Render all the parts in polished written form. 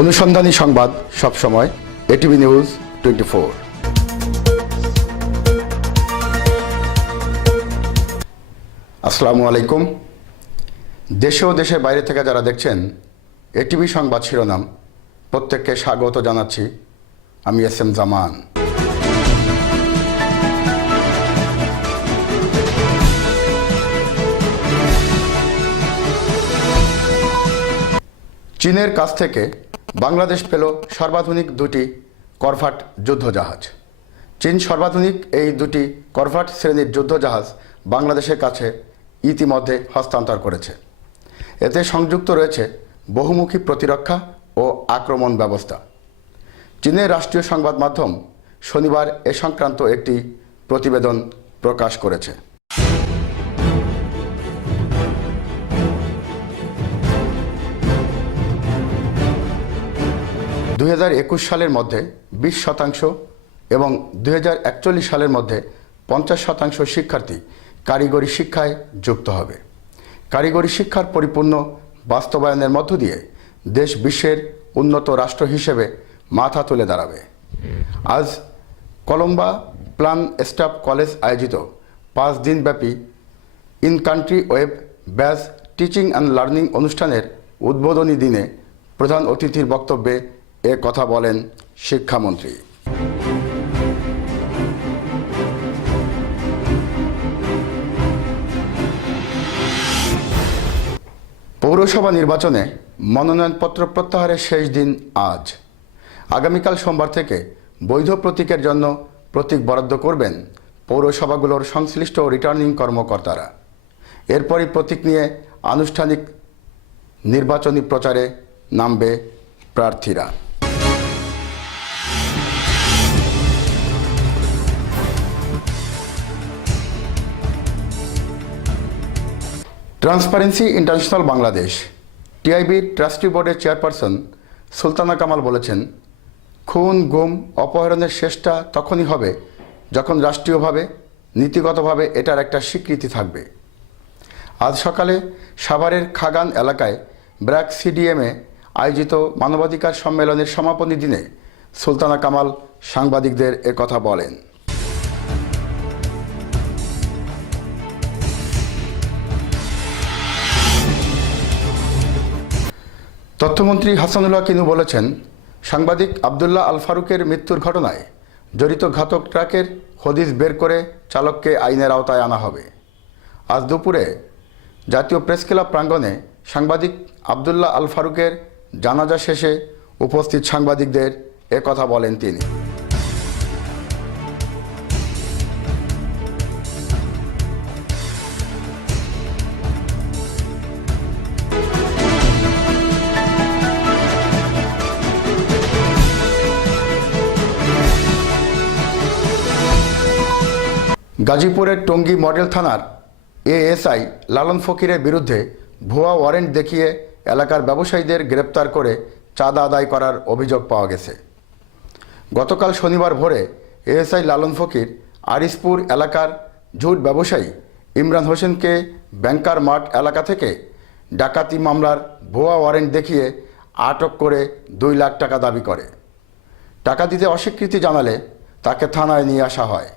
অনুসন্ধানী সংবাদ সবসময় এটিভি নিউজ 24। আসসালামু আলাইকুম। দেশে ও দেশের বাইরে থেকে যারা দেখছেন এটিভি সংবাদ শিরোনাম, প্রত্যেককে স্বাগত জানাচ্ছি। আমি এস.এম. জামান। চীনের কাছ থেকে বাংলাদেশ পেল সর্বাধুনিক দুটি করভেট যুদ্ধজাহাজ। চীন সর্বাধুনিক এই দুটি করভেট শ্রেণীর যুদ্ধজাহাজ বাংলাদেশের কাছে ইতিমধ্যে হস্তান্তর করেছে। এতে সংযুক্ত রয়েছে বহুমুখী প্রতিরক্ষা ও আক্রমণ ব্যবস্থা। চীনের রাষ্ট্রীয় সংবাদ মাধ্যম শনিবার এ সংক্রান্ত একটি প্রতিবেদন প্রকাশ করেছে। 2021 সালের মধ্যে 20% এবং 2041 সালের মধ্যে 50% শিক্ষার্থী কারিগরি শিক্ষায় যুক্ত হবে। কারিগরি শিক্ষার পরিপূর্ণ বাস্তবায়নের মধ্য দিয়ে দেশ বিশ্বের উন্নত রাষ্ট্র হিসেবে মাথা তুলে দাঁড়াবে। আজ কলম্বা প্ল্যান স্টাফ কলেজ আয়োজিত 5 দিনব্যাপী in country web batch teaching and learning অনুষ্ঠানের উদ্বোধনী দিনে প্রধান অতিথির বক্তব্যে এ কথা বলেন শিক্ষামন্ত্রী। পৌরসভা নির্বাচনে মনোনয়নপত্র প্রত্যাহারের শেষ দিন আজ। আগামীকাল সোমবার থেকে বৈধ প্রতীকের জন্য প্রতীক বরাদ্দ করবেন পৌরসভাগুলোর সংশ্লিষ্ট রিটার্নিং কর্মকর্তারা। এরপরই প্রতীক নিয়ে আনুষ্ঠানিক নির্বাচনী প্রচারে নামবে প্রার্থীরা। Transparency international Bangladesh TIB trustee বোর্ডের চেয়ারপারসন সুলতানা কামাল বলেছেন, খুন, গুম, অপহরণের শেষটা তখনই হবে যখন রাষ্ট্রীয়ভাবে, নীতিগতভাবে এটার একটা স্বীকৃতি থাকবে। আজ সকালে সাভারের খাগান এলাকায় ব্র্যাক সিডিএমে আয়োজিত মানবাধিকার সম্মেলনের সমাপনী দিনে সুলতানা কামাল সাংবাদিকদের একথা বলেন। তথ্যমন্ত্রী হাসানুল্লাহ কিনু বলেছেন, সাংবাদিক আবদুল্লাহ আল ফারুকের মৃত্যুর ঘটনায় জড়িত ঘাতক ট্রাকের হদিস বের করে চালককে আইনের আওতায় আনা হবে। আজ দুপুরে জাতীয় প্রেস ক্লাব প্রাঙ্গণে সাংবাদিক আবদুল্লাহ আল ফারুকের জানাজা শেষে উপস্থিত সাংবাদিকদের একথা বলেন তিনি। গাজীপুরের টঙ্গী মডেল থানার এএসআই লালন ফকিরের বিরুদ্ধে ভুয়া ওয়ারেন্ট দেখিয়ে এলাকার ব্যবসায়ীদের গ্রেপ্তার করে চাঁদা আদায় করার অভিযোগ পাওয়া গেছে। গতকাল শনিবার ভোরে এএসআই লালন ফকির আরিসপুর এলাকার ঝুট ব্যবসায়ী ইমরান হোসেনকে ব্যাংকার মাঠ এলাকা থেকে ডাকাতি মামলার ভুয়া ওয়ারেন্ট দেখিয়ে আটক করে 2 লাখ টাকা দাবি করে। টাকা দিতে অস্বীকৃতি জানালে তাকে থানায় নিয়ে আসা হয়।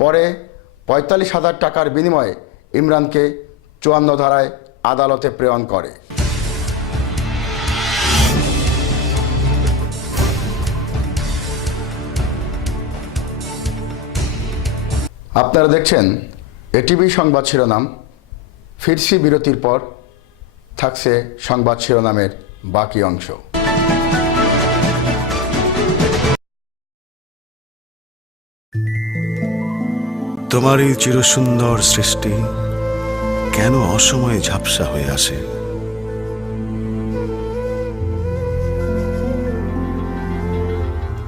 পরে 45,000 টাকার বিনিময়ে ইমরানকে 54 ধারায় আদালতে প্রেরণ করে। আপনারা দেখছেন এটিভি সংবাদ শিরোনাম। ফিরছি বিরতির পর, থাকছে সংবাদ শিরোনামের বাকি অংশ। তোমার এই চিরসুন্দর সৃষ্টি কেন অসময়ে ঝাপসা হয়ে আসে?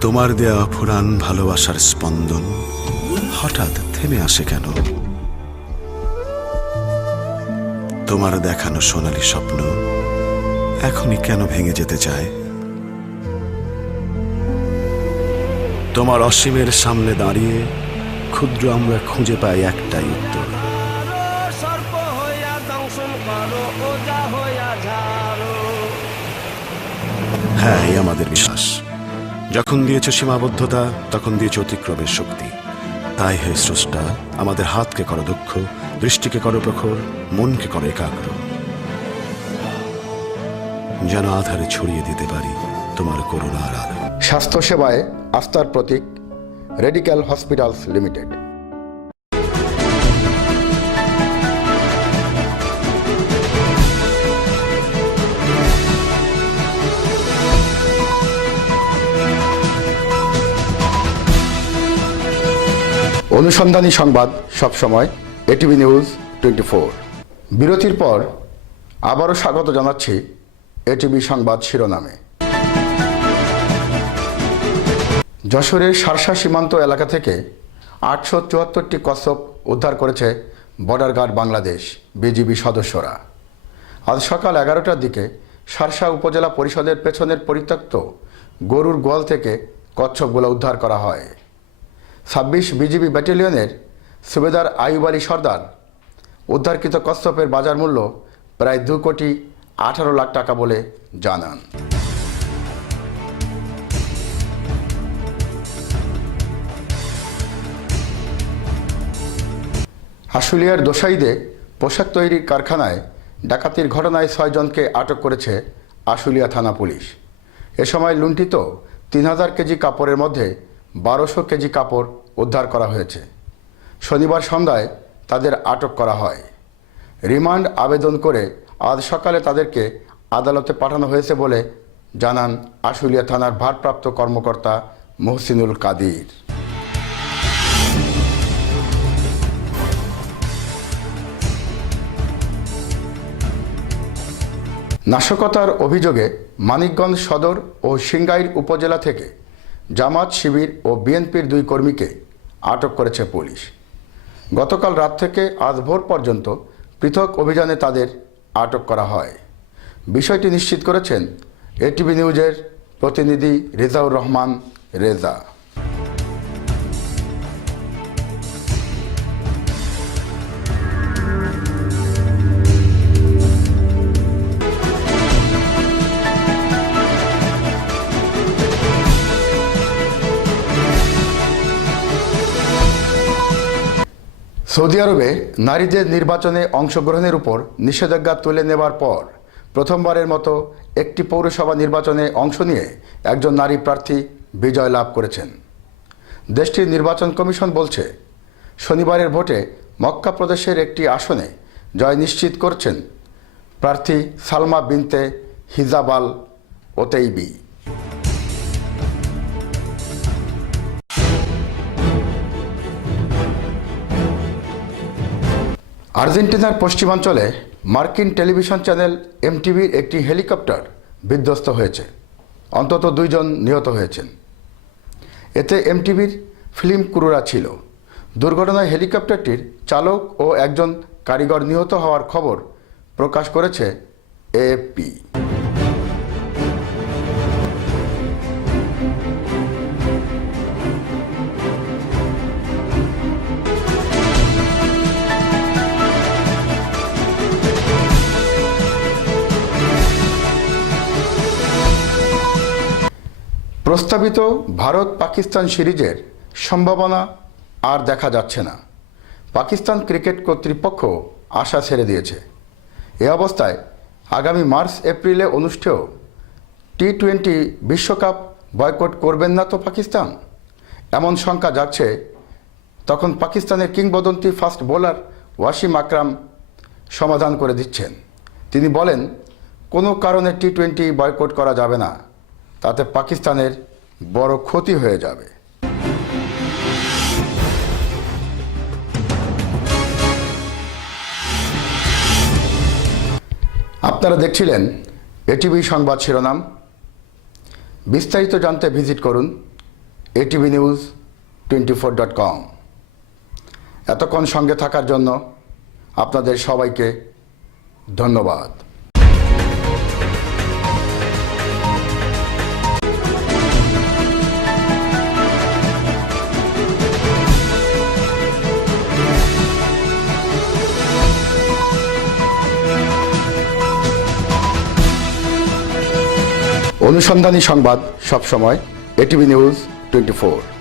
তোমার দেয়া ফুরান ভালোবাসার স্পন্দন হঠাৎ থেমে আসে কেন? তোমার দেখানো সোনালী স্বপ্ন এখনই কেন ভেঙে যেতে চায়? তোমার অসীমের সামনে দাঁড়িয়ে ক্ষুদ্র আমরা খুঁজে পাই একটাই উত্তর, হ্যাঁ, এই আমাদের বিশ্বাস। যখন দিয়েছ সীমাবদ্ধতা, তখন দিয়েছ অতিক্রমের শক্তি। তাই হে স্রষ্টা, আমাদের হাতকে করো দক্ষ, দৃষ্টিকে করো প্রখর, মনকে করো একাগ্র, যেন আধারে ছড়িয়ে দিতে পারি তোমার করুণার আলো। স্বাস্থ্যসেবায় আস্থার প্রতীক রেডিক্যাল হসপিটালস লিমিটেড। অনুসন্ধানী সংবাদ সবসময় এটিভি নিউজ 24। বিরতির পর আবারও স্বাগত জানাচ্ছি এটিভি সংবাদ শিরোনামে। যশোরের শার্শা সীমান্ত এলাকা থেকে 874টি কচ্ছপ উদ্ধার করেছে বর্ডার গার্ড বাংলাদেশ বিজিবি সদস্যরা। আজ সকাল 11টার দিকে শার্শা উপজেলা পরিষদের পেছনের পরিত্যক্ত গরুর গোয়াল থেকে কচ্ছপগুলো উদ্ধার করা হয়। 26 বিজিবি ব্যাটালিয়নের সুবেদার আইয়ুব আলী সর্দার উদ্ধারকৃত কচ্ছপের বাজার মূল্য প্রায় 2,18 লাখ টাকা বলে জানান। আশুলিয়ার দোসাইদে পোশাক তৈরির কারখানায় ডাকাতির ঘটনায় 6 জনকে আটক করেছে আশুলিয়া থানা পুলিশ। এ সময় লুণ্ঠিত 3000 কেজি কাপড়ের মধ্যে 1200 কেজি কাপড় উদ্ধার করা হয়েছে। শনিবার সন্ধ্যায় তাদের আটক করা হয়। রিমান্ড আবেদন করে আজ সকালে তাদেরকে আদালতে পাঠানো হয়েছে বলে জানান আশুলিয়া থানার ভারপ্রাপ্ত কর্মকর্তা মহসিনুল কাদির। নাশকতার অভিযোগে মানিকগঞ্জ সদর ও সিংগাইর উপজেলা থেকে জামাত শিবির ও বিএনপির 2 কর্মীকে আটক করেছে পুলিশ। গতকাল রাত থেকে আজ ভোর পর্যন্ত পৃথক অভিযানে তাদের আটক করা হয়। বিষয়টি নিশ্চিত করেছেন এটিভি নিউজের প্রতিনিধি রেজাউর রহমান রেজা। সৌদি আরবে নারীদের নির্বাচনে অংশগ্রহণের উপর নিষেধাজ্ঞা তুলে নেবার পর প্রথমবারের মতো একটি পৌরসভা নির্বাচনে অংশ নিয়ে একজন নারী প্রার্থী বিজয় লাভ করেছেন। দেশটির নির্বাচন কমিশন বলছে, শনিবারের ভোটে মক্কা প্রদেশের একটি আসনে জয় নিশ্চিত করছেন প্রার্থী সালমা বিনতে হিজাব আল ওতেইবি। আর্জেন্টিনার পশ্চিমাঞ্চলে মার্কিন টেলিভিশন চ্যানেল এমটিভির একটি হেলিকপ্টার বিধ্বস্ত হয়েছে। অন্তত 2 জন নিহত হয়েছেন। এতে এমটিভির ফিল্ম ক্রুরা ছিল। দুর্ঘটনায় হেলিকপ্টারটির চালক ও একজন কারিগর নিহত হওয়ার খবর প্রকাশ করেছে এএফপি। প্রস্তাবিত ভারত পাকিস্তান সিরিজের সম্ভাবনা আর দেখা যাচ্ছে না। পাকিস্তান ক্রিকেট কর্তৃপক্ষ আশা ছেড়ে দিয়েছে। এ অবস্থায় আগামী মার্চ-এপ্রিলে অনুষ্ঠেয় টি-20 বিশ্বকাপ বয়কট করবেন না তো পাকিস্তান, এমন শঙ্কা জাগছে। তখন পাকিস্তানের কিংবদন্তি ফাস্ট বোলার ওয়াসিম আকরাম সমাধান করে দিচ্ছেন। তিনি বলেন, কোনো কারণে টি-20 বয়কট করা যাবে না, তাতে পাকিস্তানের বড় ক্ষতি হয়ে যাবে। আপনারা দেখছিলেন এটিভি সংবাদ শিরোনাম। বিস্তারিত জানতে ভিজিট করুন atvnews24.com। এতক্ষণ সঙ্গে থাকার জন্য আপনাদের সবাইকে ধন্যবাদ। অনুসন্ধানী সংবাদ সবসময় এটিভি নিউজ 24।